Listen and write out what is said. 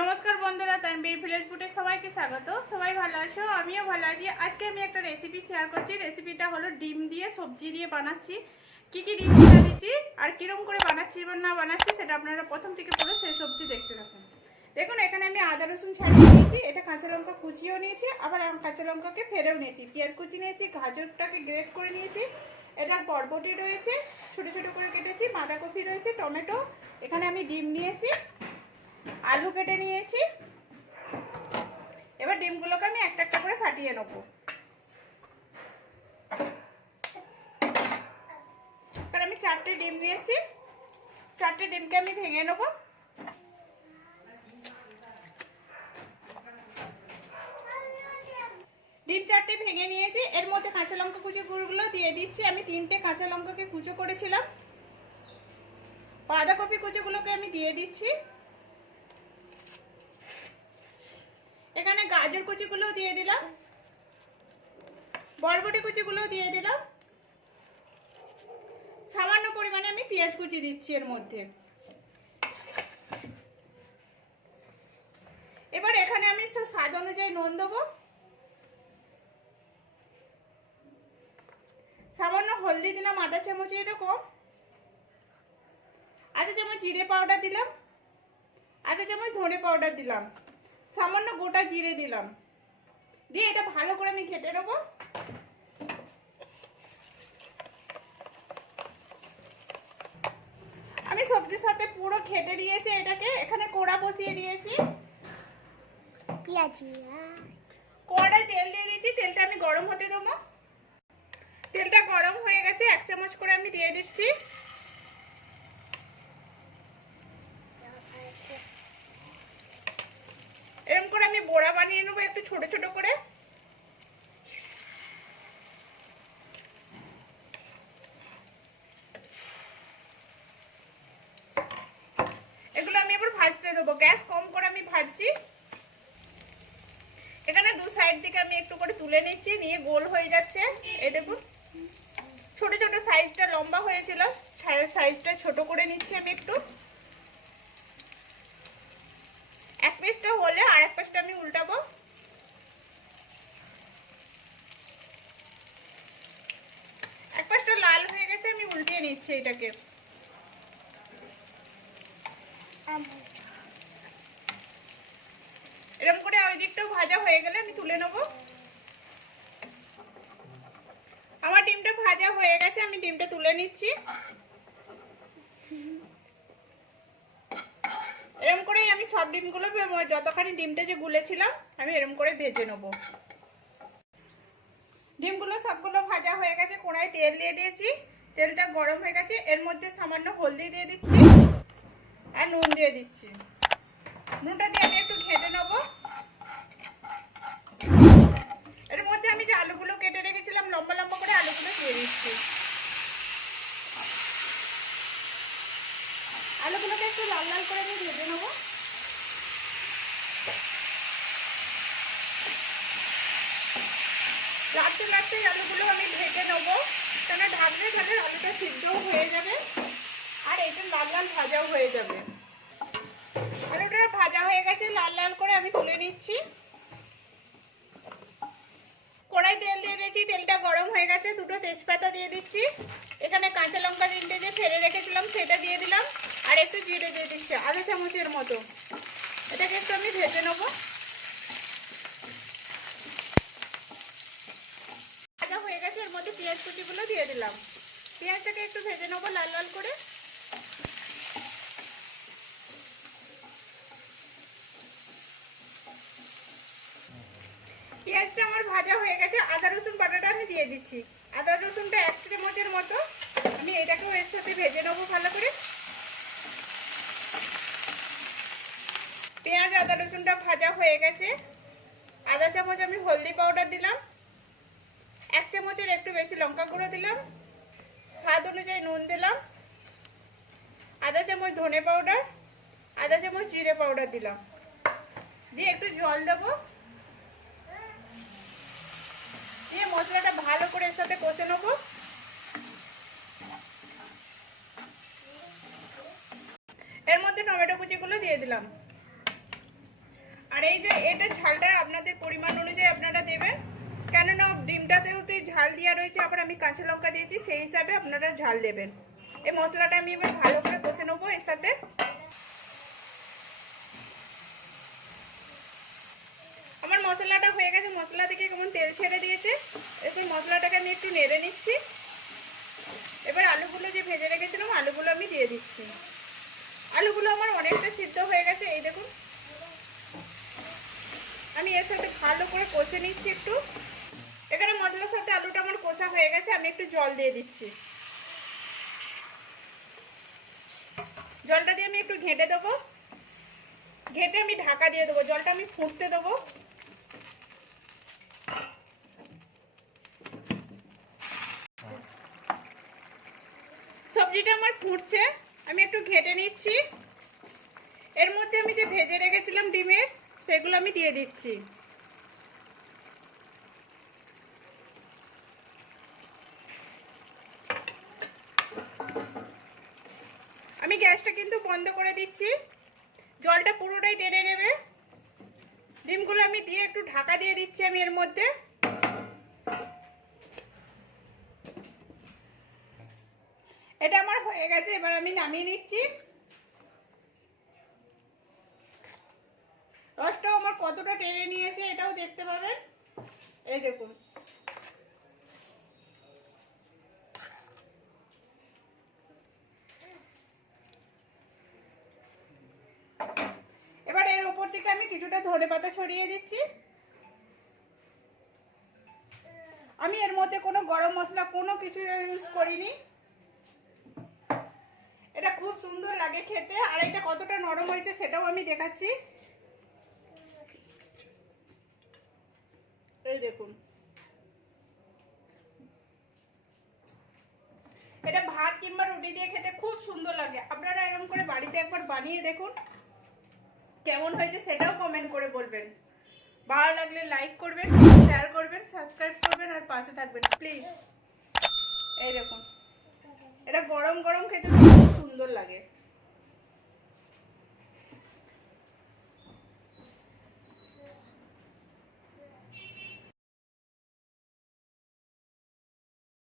নমস্কার বন্ধুরা, তানবীর ভিলেজ ফুটে সবাইকে স্বাগত। সবাই ভালো আছো? আমিও ভালো আছি। আজকে আমি একটা রেসিপি শেয়ার করছি। রেসিপিটা হলো ডিম দিয়ে সবজি দিয়ে বানাচ্ছি। কি কি দিচ্ছি না দিচ্ছি আর কীরকম করে বানাচ্ছি বা না বানাচ্ছি সেটা আপনারা প্রথম থেকে পুরো সেই সবজি দেখতে থাকুন। দেখুন, এখানে আমি আদা, রসুন ছাড়িয়ে নিয়েছি। এটা কাঁচা লঙ্কা কুচিয়েও নিয়েছি, আবার কাঁচা লঙ্কাকে ফেরেও নিয়েছি। পেঁয়াজ কুচি নিয়েছি, গাজরটাকে গ্রেট করে নিয়েছি। এটা বরবটি রয়েছে, ছোট ছোট করে কেটেছি, বাঁধাকপি রয়েছে, টমেটো। এখানে আমি ডিম নিয়েছি। আলু কেটে নিয়েছি। এবার ডিমগুলোকে আমি একটা একটা করে ফাটিয়ে নেব। এবার আমি চারটে ডিম নিয়েছি। চারটে ডিমকে আমি ভেঙে নেব। ডিম চারটে ভেঙে নিয়েছি। এর মধ্যে কাঁচা লঙ্কা কুচো গুঁড়োগুলো দিয়ে দিচ্ছি। আমি তিনটে কাঁচা লঙ্কাকে কুচো করেছিলাম। বাঁধাকপি কুচোগুলোকে আমি দিয়ে দিচ্ছি। এখানে গাজর কুচিগুলোও দিয়ে দিলাম। বরবটি কুচিগুলোও দিয়ে দিলাম। সামান্য পরিমাণে আমি পেঁয়াজ কুচি দিচ্ছি এর মধ্যে। এবার এখানে আমি সব স্বাদ অনুযায়ী নুন দেবো। সামান্য হলদি দিলাম আধা চামচ এরকম। আধা চামচ জিরে পাউডার দিলাম। আধা চামচ ধনে পাউডার দিলাম। সামান্য গোটা জিরে দিলাম। দিয়ে এটা ভালো করে আমি ঘেটে নেব। আমি সবজির সাথে পুরো খেটে দিয়েছি এটাকে। এখানে কোড়া বসিয়ে দিয়েছি। পেঁয়াজ কড়াই তেল দিয়ে দিয়েছি। তেলটা আমি গরম হতে দেবো। তেলটা গরম হয়ে গেছে। এক চামচ করে আমি দিয়ে দিচ্ছি এরকম করে আমি বড়া বানিয়ে নেব একটু ছোট ছোট করে। এগুলো আমি এবার ভাজতে দেবো। গ্যাস কম করে আমি ভাজছি। এখানে দু সাইড থেকে আমি একটু করে তুলে নিচ্ছি, নিয়ে গোল হয়ে যাচ্ছে। এই দেখুন, ছোট ছোট সাইজটা লম্বা হয়েছিল, সাইজটা ছোট করে নিচ্ছি আমি একটু। এক পিসটা হলে আর এক পিসটা আমি উল্টাবো। এক পাশটা লাল হয়ে গেছে, আমি উল্টিয়ে নিচ্ছি এটাকে। এরকম করে ওই দিকটাও ভাজা হয়ে গেলে আমি তুলে নেব। আমার ডিমটা ভাজা হয়ে গেছে, আমি ডিমটা তুলে নিচ্ছি। এরকম করেই আমি সব ডিমগুলো যতখানি ডিমটা যে গুলেছিলাম, আমি এরকম করে ভেজে নেব। ডিমগুলো সবগুলো ভাজা হয়ে গেছে কোড়ায় তেল দিয়ে দিয়েছি। তেলটা গরম হয়ে গেছে, এর মধ্যে সামান্য হলদি দিয়ে দিচ্ছি আর নুন দিয়ে দিচ্ছি। নুনটা দিয়ে আমি একটু ঘেটে নেব। এর মধ্যে আমি যে আলুগুলো কেটে রেখেছিলাম, লম্বা লম্বা করে আলুগুলো দিয়ে দিচ্ছি। আলুগুলোকে একটু লাল লাল করে আমি ভেজে নেব। লাড়তে লাড়তে আলুগুলো আমি ভেজে নেব। কেন ঢাকলে তাহলে আলুটা সিদ্ধও হয়ে যাবে আর এটা লাল লাল ভাজাও হয়ে যাবে। আলুটা ভাজা হয়ে গেছে, লাল লাল করে আমি তুলে নিচ্ছি। কড়াই তেল দিয়ে দিয়েছি, তেলটা গরম হয়ে গেছে, দুটো তেজপাতা দিয়ে দিচ্ছি। এখানে কাঁচা লঙ্কা তিনটে যে ফেলে রেখেছিলাম, সেটা দিয়ে দিলাম, আর একটু জিরে দিয়ে দিচ্ছি, আধা চামচের মতো। এটাকে একটু আমি ভেজে নেব। ভাজা হয়ে গেছে, এর মধ্যে পেঁয়াজ কুচিগুলো দিয়ে দিলাম। পেঁয়াজটাকে একটু ভেজে নেব লাল লাল করে। পেঁয়াজটা আমার ভাজা হয়ে গেছে, আদা, রসুন, বাটাটা আমি দিয়ে দিচ্ছি। আদা, রসুনটা এক চামচের মতো। আমি এটাকেও এর সাথে ভেজে নেব ভালো করে। পেঁয়াজ, আদা, রসুনটা ভাজা হয়ে গেছে। আদা চামচ আমি হলদি পাউডার দিলাম। এক চামচের একটু বেশি লঙ্কা গুঁড়ো দিলাম। স্বাদ অনুযায়ী নুন দিলাম। আধা চামচ ধনে পাউডার, আধা চামচ জিরে পাউডার দিলাম। দিয়ে একটু জল দেবো। দিয়ে মশলাটা ভালো করে এর সাথে কষে নেব। এর মধ্যে টমেটো কুচিগুলো দিয়ে দিলাম। আর এই যে এটা ঝালটা আপনাদের পরিমাণ অনুযায়ী আপনারা দেবেন। কেননা ডিমটাতেও তো ঝাল দেওয়া রয়েছে, আবার আমি কাঁচা লঙ্কা দিয়েছি, সেই হিসাবে আপনারা ঝাল দেবেন। এই মশলাটা আমি এবার ভালো করে কষে নেব এর সাথে আমার মশলাটা হয়ে গেছে মশলা থেকে কেমন তেল ছেড়ে দিয়েছে। এবার মশলাটাকে আমি একটু নেড়ে নিচ্ছি। এবার আলুগুলো যে ভেজে রেখেছিলাম, আলুগুলো আমি দিয়ে দিচ্ছি। আলুগুলো আমার অনেকটা সিদ্ধ হয়ে গেছে, এই দেখুন। আমি এর সাথে ভালো করে কষে নিচ্ছি একটু। এখানে মশলার সাথে আলুটা আমার কষা হয়ে গেছে, আমি একটু জল দিয়ে দিচ্ছি। জলটা দিয়ে আমি একটু ঘেঁটে দেবো। ঘেঁটে আমি ঢাকা দিয়ে দেবো, জলটা আমি ফুটতে দেবো। সবজিটা আমার ফুটছে। আমি একটু ঘেটে নিচ্ছি। এর মধ্যে আমি যে ভেজে রেখেছিলাম ডিমের, সেগুলো আমি দিয়ে দিচ্ছি। আমি গ্যাসটা কিন্তু বন্ধ করে দিচ্ছি। জলটা পুরোটাই টেনে নেবে। ডিমগুলো আমি দিয়ে একটু ঢাকা দিয়ে দিচ্ছি আমি এর মধ্যে। এটা আমার হয়ে গেছে, এবার আমি নামিয়ে নিচ্ছি। রসটাও আমার কতটা টেনে নিয়েছে এটাও দেখতে পাবেন। এই দেখুন। এবার এর উপর থেকে আমি কিছুটা ধনে পাতা ছড়িয়ে দিচ্ছি। আমি এর মধ্যে কোনো গরম মশলা কোনো কিছু ইউজ করিনি। এটা খুব সুন্দর লাগে খেতে। আর এটা কতটা নরম হয়েছে সেটাও আমি দেখাচ্ছি। এই দেখুন। এটা ভাত কিংবা রুটি দিয়ে খেতে খুব সুন্দর লাগে। আপনারা এরকম করে বাড়িতে একবার বানিয়ে দেখুন। কেমন হয়েছে সেটাও কমেন্ট করে বলবেন। ভালো লাগলে লাইক করবেন শেয়ার করবেন সাবস্ক্রাইব করবেন আর পাশে থাকবেন প্লিজ এই দেখুন। এটা গরম গরম খেতে সুন্দর লাগে।